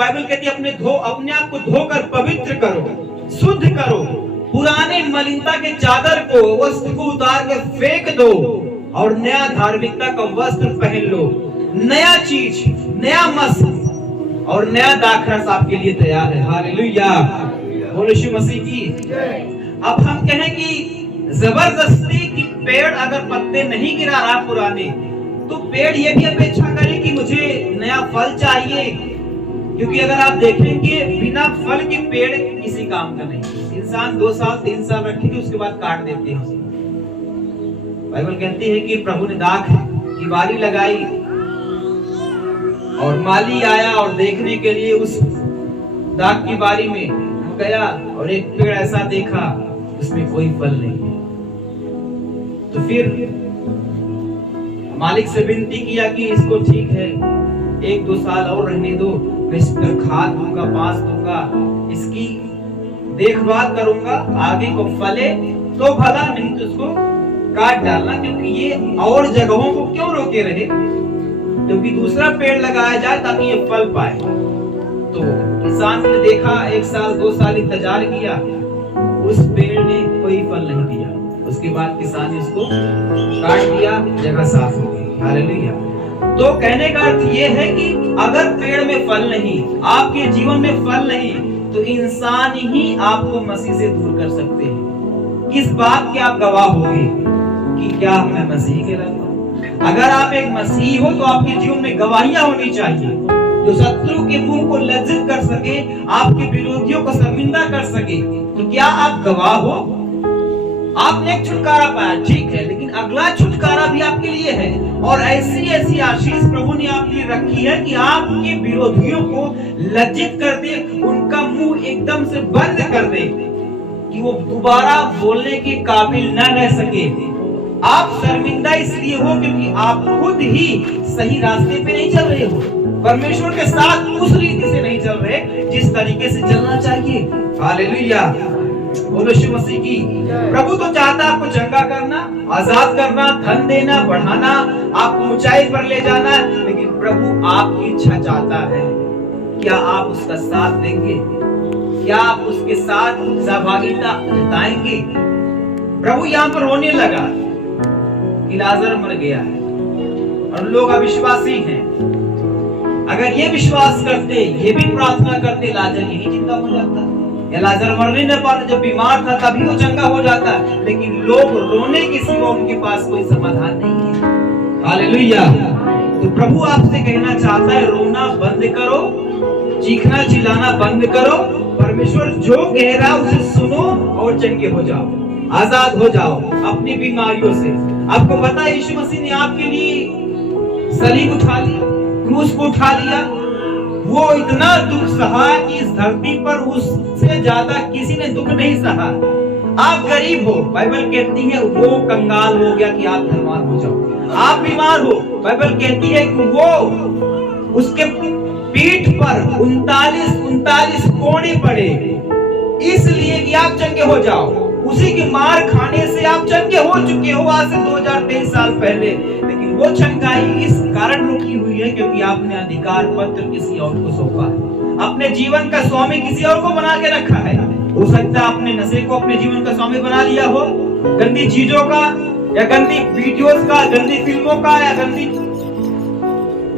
Bible कहती है अपने आप को धोकर पवित्र करो, शुद्ध करो, पुराने मलिनता के चादर को, वस्त्र को उतार कर फेंक दो और नया धार्मिकता का वस्त्र पहन लो। नया चीज, नया मस्त और नया दाखरस आपके लिए तैयार है। हालेलुया, बोलो यीशु मसीह की। अब हम कहें कि जबरदस्ती कि पेड़ अगर पत्ते नहीं गिरा रहा पुराने, तो पेड़ ये भी अपेक्षा करे कि मुझे नया फल चाहिए, क्योंकि अगर आप देखेंगे बिना फल के पेड़ किसी काम का नहीं। इंसान 2 साल 3 साल रखेंगे, उसके बाद काट देते हैं। बाइबल कहती है कि प्रभु ने दाख की बारी लगाई और माली आया और देखने के लिए उस दाख की बारी में गया और एक पेड़ ऐसा देखा उसमें कोई फल नहीं है। तो फिर मालिक से विनती किया कि इसको ठीक है 1-2 साल और रहने दो, मैं इस पर खाद दूंगा, पास दूंगा, इसकी देखभाल करूंगा, आगे को फले तो भला, नहीं तो उसको काट डालना, क्योंकि ये और जगहों को क्यों रोके रहे, क्योंकि दूसरा पेड़ लगाया जाए ताकि ये फल पाए। तो किसान ने देखा, 1 साल 2 साल इंतजार किया, उस पेड़ ने कोई फल नहीं दिया। उसके बाद किसान ने उसको काट दिया, जगह साफ हो गई। हालेलुया। तो कहने का अर्थ ये है कि अगर पेड़ में फल नहीं, आपके जीवन में फल नहीं, तो इंसान ही आपको मसीह से दूर कर सकते हैं। किस बात के आप गवाह होंगे कि क्या मैं मसीह के लगता हूं? अगर आप एक मसीह हो तो आपके जीवन में गवाहियां होनी चाहिए, जो शत्रु के मुंह को लज्जित कर सके, आपके विरोधियों को शर्मिंदा कर सके। तो क्या आप गवाह हो? आपने एक छुटकारा पाया, ठीक है, लेकिन अगला छुटकारा भी आपके लिए है, और ऐसी ऐसी आशीष प्रभु ने आपके लिए रखी है कि आपके विरोधियों को लज्जित कर दे, उनका मुंह एकदम से बंद कर दे कि वो दोबारा बोलने के काबिल न रह सके। आप शर्मिंदा इसलिए हो क्योंकि आप खुद ही सही रास्ते पे नहीं चल रहे हो, परमेश्वर के साथ उस रीति से नहीं चल रहे जिस तरीके से चलना चाहिए। हालेलुया, बोलो यीशु मसीह की। प्रभु तो चाहता है आपको चंगा करना, आजाद करना, धन देना, बढ़ाना, आपको ऊंचाई पर ले जाना, लेकिन प्रभु आपकी इच्छा चाहता है, क्या आप उसका साथ देंगे? क्या आप उसके साथ सहभागिता जताएंगे? प्रभु यहाँ पर रोने लगा कि लाजर मर गया है और लोग अविश्वासी हैं। अगर ये विश्वास करते, ये भी प्रार्थना करते, लाजर यही जिंदा हो जाता, या लाजर मर नहीं पाता, जब बीमार था तभी वो चंगा हो जाता। लेकिन लोग रोने के सिवा उनके पास कोई समाधान नहीं है। हालेलुया। तो प्रभु आपसे कहना चाहता है, रोना बंद करो, चीखना चिल्लाना बंद करो, परमेश्वर जो कह रहा है उसे सुनो और चंगे हो जाओ, आजाद हो जाओ अपनी बीमारियों से। आपको पता है यीशु मसीह ने आपके लिए सलीब उठा लिया, क्रूस को उठा लिया। वो इतना दुख सहा कि इस धरती पर उससे ज्यादा किसी ने दुख नहीं सहा। आप गरीब हो, बाइबल कहती है वो कंगाल हो गया कि आप धनवान हो जाओ। आप बीमार हो, बाइबल कहती है कि वो उसके पीठ पर 39 कोड़े पड़े, इसलिए कि आप चंगे हो जाओ। उसी की मार खाने से आप चंगे हो चुके हो आज से 2023 साल पहले, लेकिन वो चंगाई इस कारण रुकी हुई है क्योंकि आपने अधिकार पत्र किसी और को सौंपा है, अपने जीवन का स्वामी किसी और को बना के रखा है। हो सकता है आपने नशे को अपने जीवन का स्वामी बना लिया हो, गंदी चीजों का या गंदी वीडियोस का, गंदी फिल्मों का या गंदी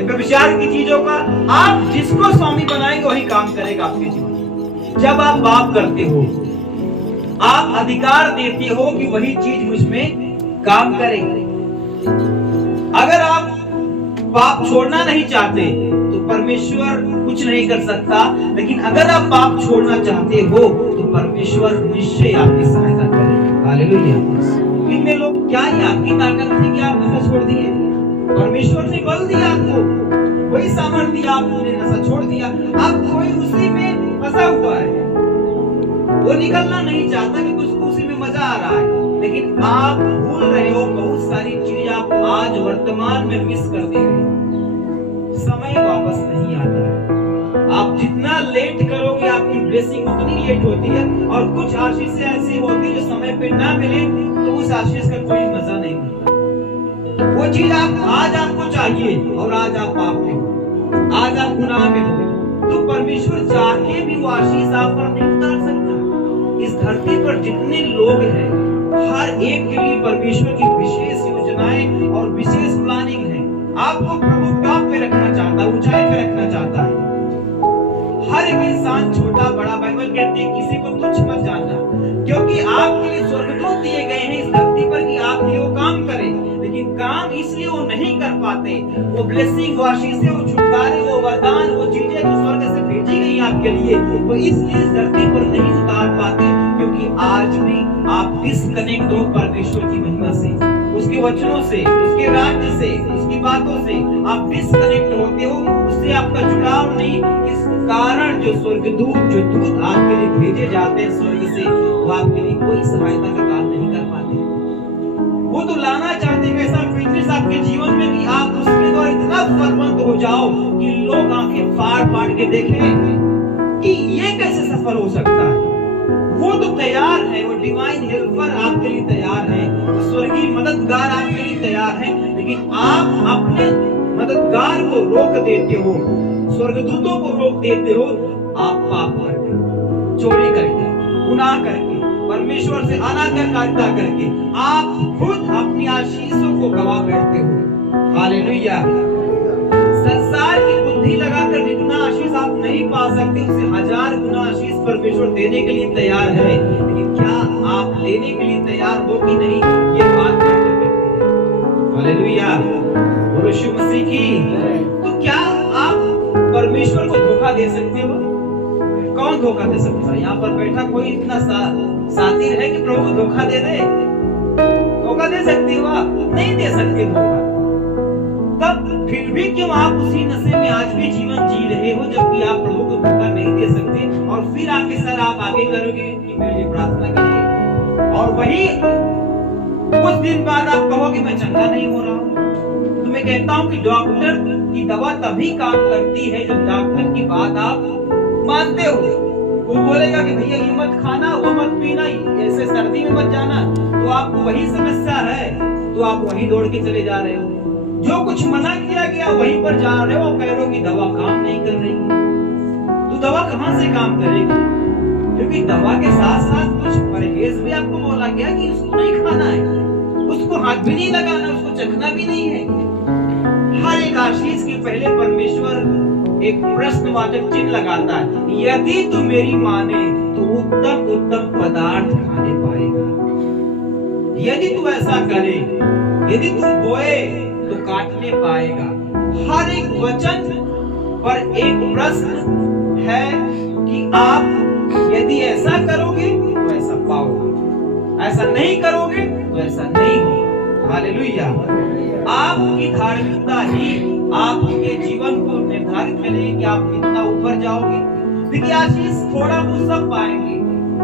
व्यभिचार की चीजों का। आप जिसको स्वामी बनाएंगे वही काम करेगा आपके जीवन। जब आप पाप करते हो, आप अधिकार देते हो कि वही चीज मुझ में काम करेगी। अगर आप पाप छोड़ना नहीं चाहते तो परमेश्वर कुछ नहीं कर सकता, लेकिन अगर आप पाप छोड़ना चाहते हो तो परमेश्वर निश्चय आपकी सहायता करेगा। हालेलुया। इनमें लोग क्या है, आपकी ताकत थी कि आप नशा छोड़ दिए? परमेश्वर ने बल दिया आपको, वही सामर्थ्य दिया, आपने नशा छोड़ दिया। आप कोई उसी में फंसा हुआ है, वो निकलना नहीं चाहता कि उसको उसी में मजा आ रहा है, लेकिन आप भूल रहे हो बहुत सारी चीजें आप आज वर्तमान में मिस कर दे रहे हो। समय वापस नहीं आता है। आप जितना लेट करोगे आपकी ब्लेसिंग उतनी लेट होती है, और कुछ आशीष ऐसी होती है जो समय पे ना मिले तो उस आशीष का कोई मजा नहीं मिलता। वो चीज आज आपको चाहिए और आज आप पाप में हो, आज आप गुनाह में हो, तो परमेश्वर चाह के भी वो आशीष आप पर नहीं उतार सकता। इस धरती पर जितने लोग हैं, हर एक के लिए परमेश्वर की विशेष योजनाएं और विशेष प्लानिंग है। आपको प्रभु टॉप पे रखना चाहता है, ऊंचाई पे रखना चाहता है। हर एक इंसान छोटा बड़ा, बाइबल कहती है किसी को तुच्छ मत जानना, क्योंकि आपके लिए स्वर्गदूत दिए गए हैं इस धरती पर कि आप लिए वो काम करें। लेकिन काम इसलिए वो नहीं कर पाते, वो ब्लेसिंग, वो आशीषें, वो छुटकारे, वो वरदान, वो चीजें जो स्वर्ग से भेजी गई आपके लिए, वो इसलिए इस धरती पर नहीं उतार पाते क्योंकि आज भी आप डिस्कनेक्ट हो परमेश्वर की महिमा से, उसके वचनों से, उसके राज्य से, उसकी बातों से आप डिस्कनेक्ट होते हो, उससे आपका जुड़ाव नहीं। इस कारण जो स्वर्गदूत, जो दूत आपके लिए भेजे जाते हैं स्वर्ग से, वो आपके लिए कोई सहायता का काम नहीं कर पाते। वो तो लाना चाहते हैं ऐसा बिजनेस आपके जीवन में कि आप उसके द्वारा इतना फलवंत हो जाओ कि लोग आंखें फाड़ के देखें कि ये कैसे सफल हो सकता है। वो तो तैयार है, वो डिवाइन हेल्पर आपके लिए तैयार है, स्वर्गीय मददगार आपके लिए तैयार है, लेकिन आप अपने मददगार को रोक देते हो, स्वर्गदूतों को रोक देते हो। आप पाप करके, चोरी करके, गुनाह करके, परमेश्वर से अनाज्ञाकारिता करके आप खुद अपनी आशीषों को गवा बैठते हो। हालेलुया। संसार की बुद्धि लगाकर जितना आशीष आप नहीं पा सकते, उससे 1000 गुना आशीष परमेश्वर देने के लिए तैयार है। लेकिन क्या आप लेने के लिए तैयार हो कि नहीं, ये बात मैटर करती है। हालेलुया, यीशु मसीह की। तो क्या आप परमेश्वर को धोखा दे सकते हो? कौन धोखा दे सकता है? यहाँ पर बैठा कोई इतना सातिर है कि प्रभु को धोखा दे दे? धोखा दे सकते हो आप? नहीं दे सकते धोखा। तब फिर भी क्यों आप उसी नशे में आज भी जीवन जी रहे हो, जबकि आप प्रभु को धोखा नहीं दे सकते? और फिर आके सर आप आगे करोगे कि मेरे लिए प्रार्थना करिए, और वही कुछ दिन बाद आप कहोगे मैं चंगा नहीं हो रहा हूँ। तो मैं कहता हूँ कि डॉक्टर की दवा तभी काम करती है जब डॉक्टर की बात आप मानते हो। वो बोलेगा कि भैया ये मत खाना, वो मत पीना, ऐसे सर्दी में मत जाना, तो आपको वही समस्या है, तो आप वहीं दौड़ के चले जा रहे हो। जो कुछ मना किया गया वहीं पर जा रहे हो, कह रहे हो कि दवा काम नहीं कर रही। तो दवा कहां से काम करेगी? क्योंकि दवा के साथ साथ कुछ परहेज भी आपको बोला गया कि उसको नहीं खाना है, उसको हाथ भी नहीं लगाना, उसको चखना भी नहीं है। हर एक आशीष के पहले परमेश्वर एक प्रश्नवाचक चिन्ह लगाता है, यदि तू मेरी माने तो उत्तम उत्तम पदार्थ खाने पाएगा। यदि तू ऐसा करे, यदि तू बोए तो काटने पाएगा। हर एक वचन पर एक प्रश्न है कि आप यदि ऐसा करोगे तो ऐसा पाओगे, ऐसा नहीं करोगे तो ऐसा नहीं होगा। हालेलुया। आपकी धार्मिकता ही आपके जीवन को निर्धारित करेगी कि आप कितना ऊपर जाओगे। देखिए आशीष थोड़ा बहुत सब पाएंगे,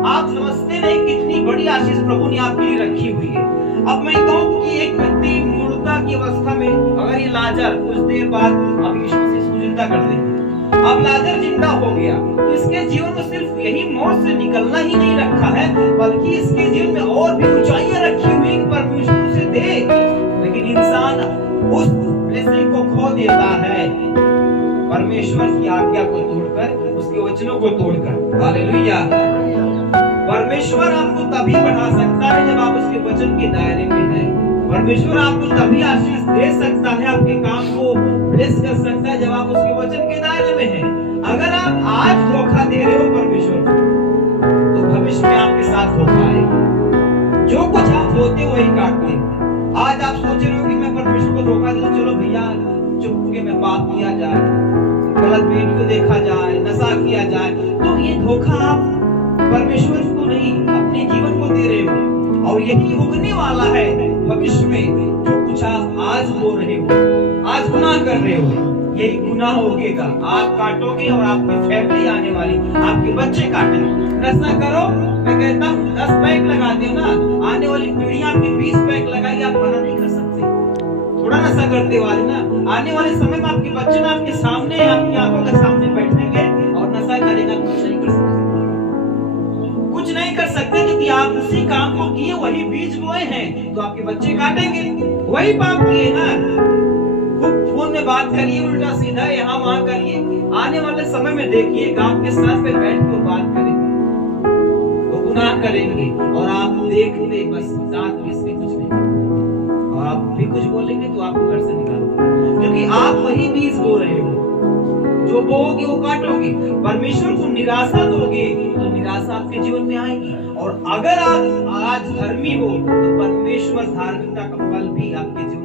आप समझते नहीं कितनी बड़ी आशीष प्रभु ने आपके लिए रखी हुई है। अब मैं कहूँ कि एक व्यक्ति मूर्छा की अवस्था में, अगर ये लाजर कुछ देर बाद अब यीशु मसीह इसको जिंदा कर देंगे, अब लाजर जिंदा हो गया, तो इसके जीवन में सिर्फ यही मौत से निकलना ही नहीं रखा है, बल्कि इसके जीवन में और भी ऊंचाइयां रखी हुई परमेश्वर उसे दे। लेकिन इंसान उस ब्लेसिंग को खो देता है परमेश्वर की आज्ञा को तोड़कर, उसके वचनों को तोड़कर। हालेलुया। परमेश्वर आपको तभी बढ़ा सकता है जब आप उसके वचन के दायरे में हैं। परमेश्वर आपको तभी आशीष दे सकता है, आपके काम को ब्लेस कर सकता है जब आप उसके वचन के दायरे में हैं। अगर आप आज धोखा दे रहे हो परमेश्वर को, तो भविष्य में आपके साथ धोखा आएगा। जो कुछ आप बोते हो वही काटते हो। आज आप सोच रहे हो कि मैं परमेश्वर को धोखा दूं, चलो भैया चुप के मैं पाप किया जाए, गलत वीडियो देखा जाए, नशा किया जाए, तो ये धोखा आप परमेश्वर को नहीं अपने जीवन को दे रहे हो। और यही उगने वाला है भविष्य में। जो कुछ आप आज बोल रहे हो, आज गुनाह कर रहे हो, यही गुनाह होगेगा। आप काटोगे और आपकी फैमिली आने वाली, आपके बच्चे काटेंगे। नशा करो, मैं कहता हूँ 10 पैक लगा दो ना, आने वाली पीढ़ियां आपकी 20 पैक लगाई, आप मना नहीं कर सकते। थोड़ा नशा करते वाले ना, आने वाले समय में आपके बच्चे ना आपके सामने, आपकी आंखों के सामने बैठेंगे और नशा करेगा, कुछ नहीं कर सकते, कुछ नहीं कर सकते, क्योंकि आप उसी काम को किए, वही बीज बोए हैं, तो आपके बच्चे काटेंगे। वही पाप किए ना, खूब फोन में बात करिए, उल्टा सीधा यहाँ वहां करिए, आने वाले समय में देखिएगा आपके साथ पे बैठ के वो बात करेंगे, वो गुनाह करेंगे और आप देखते बस दांत घिस के कुछ नहीं, और आप भी कुछ बोलेंगे तो आपको घर से निकाल देंगे, क्योंकि आप वही बीज बो रहे हो। जो बोओगे वो काटोगे। परमेश्वर को निराशा दोगे तो निराशा आपके जीवन में आएगी, और अगर आप आज धर्मी हो तो परमेश्वर धार्मिकता का फल भी आपके जीवन